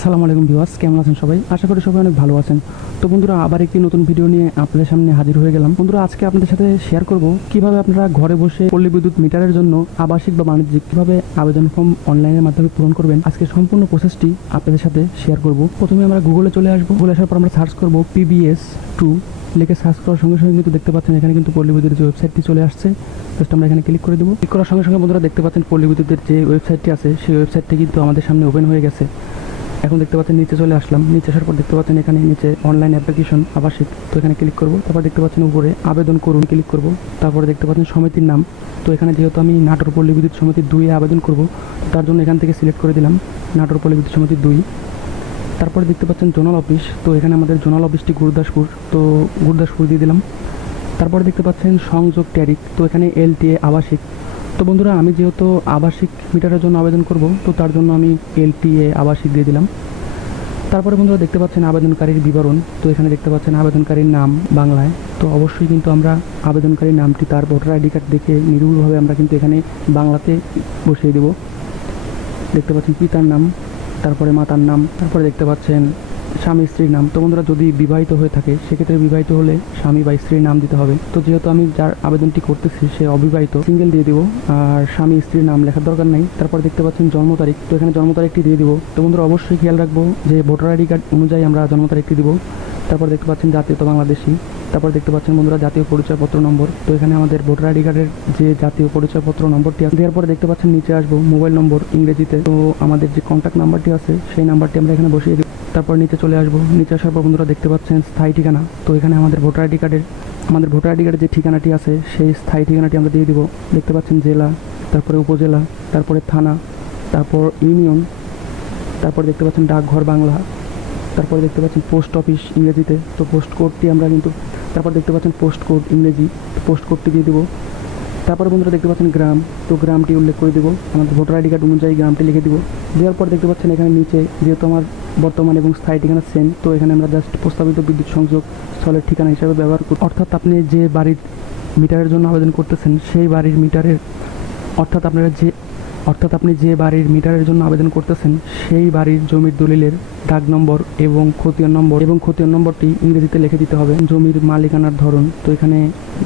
আসসালামু আলাইকুম ভিউয়ার্স, কেমন আছেন সবাই? আশা করি সবাই অনেক ভালো আছেন। তো বন্ধুরা, আবার একটি নতুন ভিডিও নিয়ে আপনাদের সামনে হাজির হয়ে গেলাম। বন্ধুরা, আজকে আপনাদের সাথে শেয়ার করব কীভাবে আপনারা ঘরে বসে পল্লী বিদ্যুৎ মিটারের জন্য আবাসিক বা বাণিজ্যিক কীভাবে আবেদন ফর্ম অনলাইনের মাধ্যমে পূরণ করবেন, আজকে সম্পূর্ণ প্রসেসটি আপনাদের সাথে শেয়ার করব। প্রথমে আমরা গুগলে চলে আসব। গুগলে আসার পর আমরা সার্চ করব পিবিএস টু লিখে সার্চ করার সঙ্গে সঙ্গে কিন্তু দেখতে পাচ্ছেন এখানে কিন্তু পল্লী বিদ্যুতের যে ওয়েবসাইটটি চলে আসছে জাস্ট আমরা এখানে ক্লিক করে দেবো। ক্লিক করার সঙ্গে সঙ্গে বন্ধুরা দেখতে পাচ্ছেন পল্লী বিদ্যুতের যে ওয়েবসাইটটি আছে, সেই ওয়েবসাইটটি কিন্তু আমাদের সামনে ওপেন হয়ে গেছে। এখন দেখতে পাচ্ছেন, নিচে চলে আসলাম। নিচে আসার পর দেখতে পাচ্ছেন এখানে নিচে অনলাইন অ্যাপ্লিকেশন আবাসিক তো এখানে ক্লিক করব। তারপর দেখতে পাচ্ছেন উপরে আবেদন করুন ক্লিক করব। তারপরে দেখতে পাচ্ছেন সমিতির নাম। তো এখানে যেহেতু আমি নাটোর পল্লী বিদ্যুৎ সমিতি দুই আবেদন করব তার জন্য এখান থেকে সিলেক্ট করে দিলাম নাটোর পল্লী বিদ্যুৎ সমিতি দুই। তারপরে দেখতে পাচ্ছেন জোনাল অফিস, তো এখানে আমাদের জোনাল অফিসটি গুরুদাসপুর, তো গুরুদাসপুর দিয়ে দিলাম। তারপরে দেখতে পাচ্ছেন সংযোগ ট্যারিক তো এখানে এলটিএ আবাসিক। তো বন্ধুরা, আমি যেহেতু আবাসিক মিটারের জন্য আবেদন করব, তো তার জন্য আমি এলটিএ আবাসিক দিয়ে দিলাম। তারপরে বন্ধুরা দেখতে পাচ্ছেন আবেদনকারীর বিবরণ, তো এখানে দেখতে পাচ্ছেন আবেদনকারীর নাম বাংলায়। তো অবশ্যই কিন্তু আমরা আবেদনকারীর নামটি তার ভোটার আইডি কার্ড দেখে নির্ভুলভাবে আমরা কিন্তু এখানে বাংলাতে বসিয়ে দেব। দেখতে পাচ্ছেন পিতার নাম, তারপরে মাতার নাম, তারপরে দেখতে পাচ্ছেন স্বামী স্ত্রীর নাম। তো বন্ধুরা, যদি বিবাহিত হয়ে থাকে, সেক্ষেত্রে বিবাহিত হলে স্বামী বা স্ত্রীর নাম দিতে হবে। তো যেহেতু আমি যার আবেদনটি করতেছি, সে অবিবাহিত সিঙ্গেল দিয়ে দিব। আর স্বামী স্ত্রীর নাম লেখার দরকার নেই। তারপর দেখতে পাচ্ছেন জন্ম তারিখ। তো এখানে জন্ম তারিখটি দিয়ে দিব। তো বন্ধুরা, অবশ্যই খেয়াল রাখব যে ভোটার আইডি কার্ড অনুযায়ী আমরা জন্ম তারিখটি দিব। তারপর দেখতে পাচ্ছেন জাতীয়তা বাংলাদেশি। তারপর দেখতে পাচ্ছেন বন্ধুরা, জাতীয় পরিচয়পত্র নম্বর। তো এখানে আমাদের ভোটার আইডি কার্ডের যে জাতীয় পরিচয়পত্র নম্বরটি আছে, দেওয়ার পরে দেখতে পাচ্ছেন নিচে আসব, মোবাইল নম্বর ইংরেজিতে। তো আমাদের যে কন্ট্যাক্ট নাম্বারটি আছে, সেই নাম্বারটি আমরা এখানে বসিয়ে দিই। তারপর নিচে চলে আসব। নিচে আসার পর বন্ধুরা দেখতে পাচ্ছেন স্থায়ী ঠিকানা। তো এখানে আমাদের ভোটার আইডি কার্ডের, আমাদের ভোটার আইডি কার্ডের যে ঠিকানাটি আছে, সেই স্থায়ী ঠিকানাটি আমরা দিয়ে দিব। দেখতে পাচ্ছেন জেলা, তারপরে উপজেলা, তারপরে থানা, তারপর ইউনিয়ন, তারপর দেখতে পাচ্ছেন ডাকঘর বাংলা, তারপরে দেখতে পাচ্ছেন পোস্ট অফিস ইংরেজিতে। তো পোস্ট কোডটি আমরা কিন্তু, তারপর দেখতে পাচ্ছেন পোস্ট কোড ইংরেজি পোস্ট কোডটি দিয়ে দেবো। তারপরে বন্ধুরা দেখতে পাচ্ছেন গ্রাম, তো গ্রামটি উল্লেখ করে দেবো। আমাদের ভোটার আইডি কার্ড অনুযায়ী গ্রামটি লিখে দেবো। দেওয়ার পর দেখতে পাচ্ছেন এখানে নিচে, যেহেতু আমার বর্তমান এবং স্থায়ী ঠিকানা সেম তো এখানে আমরা জাস্ট প্রস্তাবিত বিদ্যুৎ সংযোগ স্থলের ঠিকানা হিসাবে ব্যবহার করি অর্থাৎ আপনি যে বাড়ির মিটারের জন্য আবেদন করতেছেন, সেই বাড়ির মিটারের অর্থাৎ আপনারা যে অর্থাৎ আপনি যে বাড়ির মিটারের জন্য আবেদন করতেছেন, সেই বাড়ির জমির দলিলের দাগ নম্বর এবং খতিয়ান নম্বর এবং খতিয়ান নম্বরটি ইংরেজিতে লিখে দিতে হবে, জমির মালিকানার ধরন। তো এখানে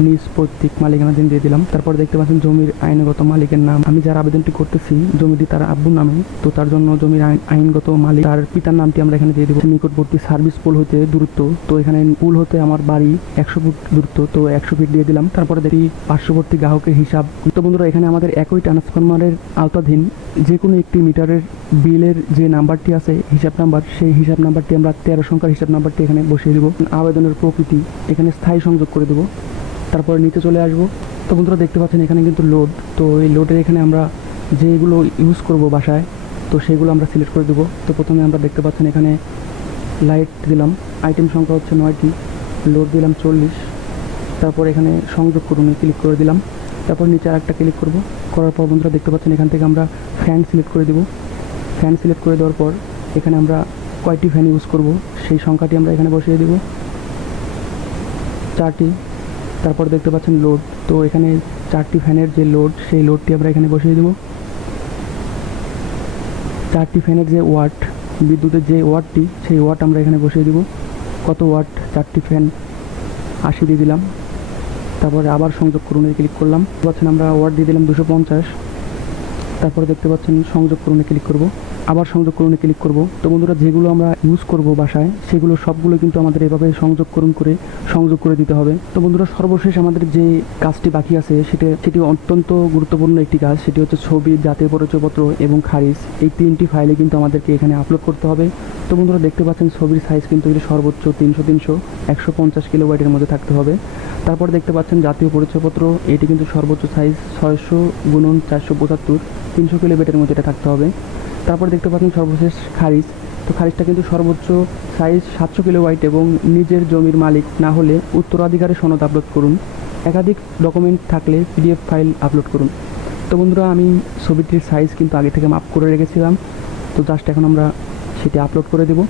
নিজ পৈতৃক মালিকানা দিন দিয়ে দিলাম। তারপর দেখতে পাচ্ছেন জমির আইনগত মালিকের নাম। আমি যার আবেদনটি করতেছি, জমিটি তার আব্বু নামে, তো তার জন্য জমির আইন, আইনগত মালিক, তার পিতার নামটি আমরা এখানে দিয়ে দেবো। নিকটবর্তী সার্ভিস পুল হতে দূরত্ব, তো এখানে পুল হতে আমার বাড়ি একশো ফুট দূরত্ব, তো একশো ফিট দিয়ে দিলাম। তারপরে দেখি পার্শ্ববর্তী গ্রাহকের হিসাব। তো বন্ধুরা, এখানে আমাদের একই ট্রান্সফরমারের আওতাধীন যে কোনো একটি মিটারের বিলের যে নাম্বারটি আছে, হিসাব নাম্বার, সেই হিসাব নাম্বারটি আমরা তেরো সংখ্যার হিসাব নাম্বারটি এখানে বসিয়ে দেবো। আবেদনের প্রকৃতি এখানে স্থায়ী সংযোগ করে দেবো। তারপরে নিচে চলে আসব। তো বন্ধুরা দেখতে পাচ্ছেন এখানে কিন্তু লোড। তো এই লোডের এখানে আমরা যেগুলো ইউজ করব বাসায়, তো সেগুলো আমরা সিলেক্ট করে দেবো। তো প্রথমে আমরা দেখতে পাচ্ছেন এখানে লাইট দিলাম। আইটেম সংখ্যা হচ্ছে নয়টি। লোড দিলাম চল্লিশ। তারপর এখানে সংযোগ করুন ক্লিক করে দিলাম। তারপর নিচে আর একটা ক্লিক করব। করার পর বন্ধুরা দেখতে পাচ্ছেন, এখান থেকে আমরা ফ্যান সিলেক্ট করে দেবো। ফ্যান সিলেক্ট করে দেওয়ার পর এখানে আমরা কয়টি ফ্যান ইউজ করব, সেই সংখ্যাটি আমরা এখানে বসিয়ে দেব। চারটি। তারপর দেখতে পাচ্ছেন লোড তো এখানে চারটি ফ্যানের যে লোড সেই লোডটি আমরা এখানে বসিয়ে দেব। চারটি ফ্যানের যে ওয়াট বিদ্যুতের যে ওয়াটটি সেই ওয়াট আমরা এখানে বসিয়ে দেব। কত ওয়াট চারটি ফ্যান আশি দিয়ে দিলাম। তারপরে আবার সংযোগ করুন ক্লিক করলাম। পাচ্ছেন আমরা ওয়ার্ড দিয়ে দিলাম দুশো পঞ্চাশ। তারপরে দেখতে পাচ্ছেন সংযোগ করুনে ক্লিক করব। আবার সংযোগ করুনে ক্লিক করব। তো বন্ধুরা, যেগুলো আমরা ইউজ করব বাসায়, সেগুলো সবগুলো কিন্তু আমাদের এভাবে সংযোগ করুন করে, সংযোগ করে দিতে হবে। তো বন্ধুরা, সর্বশেষ আমাদের যে কাজটি বাকি আছে, সেটা, সেটি অত্যন্ত গুরুত্বপূর্ণ একটি কাজ। সেটি হচ্ছে ছবি, জাতীয় পরিচয়পত্র এবং খারিজ। এই তিনটি ফাইলে কিন্তু আমাদেরকে এখানে আপলোড করতে হবে। তো বন্ধুরা, দেখতে পাচ্ছেন ছবির সাইজ কিন্তু এটি সর্বোচ্চ তিনশো তিনশো, একশো পঞ্চাশ কিলোবাইটের মধ্যে থাকতে হবে। তারপর দেখতে পাচ্ছেন জাতীয় পরিচয়পত্র, এটি কিন্তু সর্বোচ্চ সাইজ ছয়শো গুণন চারশো পঁচাত্তর, তিনশো কিলোমিটারের মধ্যে এটা থাকতে হবে। তারপর দেখতে পাচ্ছেন সর্বশেষ খারিজ। তো খারিজটা কিন্তু সর্বোচ্চ সাইজ সাতশো কিলোবাইট এবং নিজের জমির মালিক না হলে উত্তরাধিকারের সনদ আপলোড করুন। একাধিক ডকুমেন্ট থাকলে পিডিএফ ফাইল আপলোড করুন। তো বন্ধুরা, আমি ছবিটির সাইজ কিন্তু আগে থেকে মাপ করে রেখেছিলাম। তো জাস্ট এখন আমরা সেটি আপলোড করে দেবো।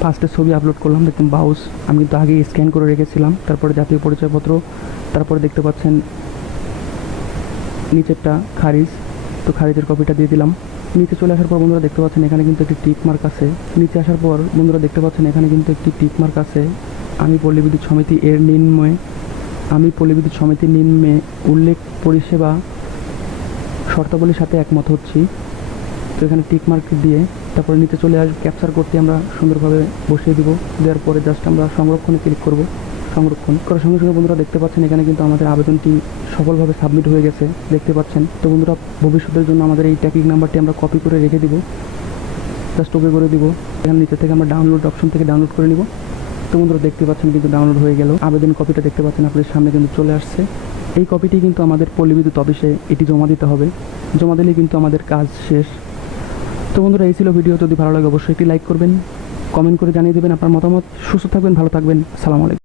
ফার্স্টে ছবি আপলোড করলাম, দেখুন বাউস আমি কিন্তু আগে স্ক্যান করে রেখেছিলাম। তারপরে জাতীয় পরিচয়পত্র, তারপরে দেখতে পাচ্ছেন নিচেরটা খারিজ। তো খারিজের কপিটা দিয়ে দিলাম। নিচে চলে আসার পর বন্ধুরা দেখতে পাচ্ছেন এখানে কিন্তু একটি টিক মার্ক আছে। নিচে আসার পর বন্ধুরা দেখতে পাচ্ছেন এখানে কিন্তু একটি টিক মার্ক আছে। আমি পল্লী বিদ্যুৎ সমিতি এর নিম্নে, আমি পল্লী বিদ্যুৎ সমিতির নিম্নে উল্লেখ পরিষেবা শর্তাবলীর সাথে একমত হচ্ছি। তো এখানে টিক মার্ক দিয়ে তারপরে নিচে চলে আস ক্যাপচার করতে আমরা সুন্দরভাবে বসিয়ে দিব। দেওয়ার পরে জাস্ট আমরা সংরক্ষণে ক্লিক করব। সংরক্ষণ। করার সঙ্গে সঙ্গে বন্ধুরা দেখতে পাচ্ছেন, এখানে কিন্তু আমাদের আবেদনটি সফলভাবে সাবমিট হয়ে গেছে। দেখতে পাচ্ছেন। তো বন্ধুরা, ভবিষ্যতের জন্য আমাদের এই ট্যাকিং নাম্বারটি আমরা কপি করে রেখে দিব। জাস্ট ওকে করে দিব। এখানে নিচে থেকে আমরা ডাউনলোড অপশন থেকে ডাউনলোড করে নিব। তো বন্ধুরা, দেখতে পাচ্ছেন কিন্তু ডাউনলোড হয়ে গেল। আবেদন কপিটা দেখতে পাচ্ছেন, আপনাদের সামনে কিন্তু চলে আসছে। এই কপিটি কিন্তু আমাদের পল্লী বিদ্যুৎ অফিসে এটি জমা দিতে হবে। জমা দিলেই কিন্তু আমাদের কাজ শেষ। তো বন্ধুরা, এই ছিল ভিডিও। যদি ভালো লাগে, অবশ্যই একটি লাইক করবেন। কমেন্ট করে জানিয়ে দেবেন আপনার মতামত। সুস্থ থাকবেন, ভালো থাকবেন। সালাম আলাইকুম।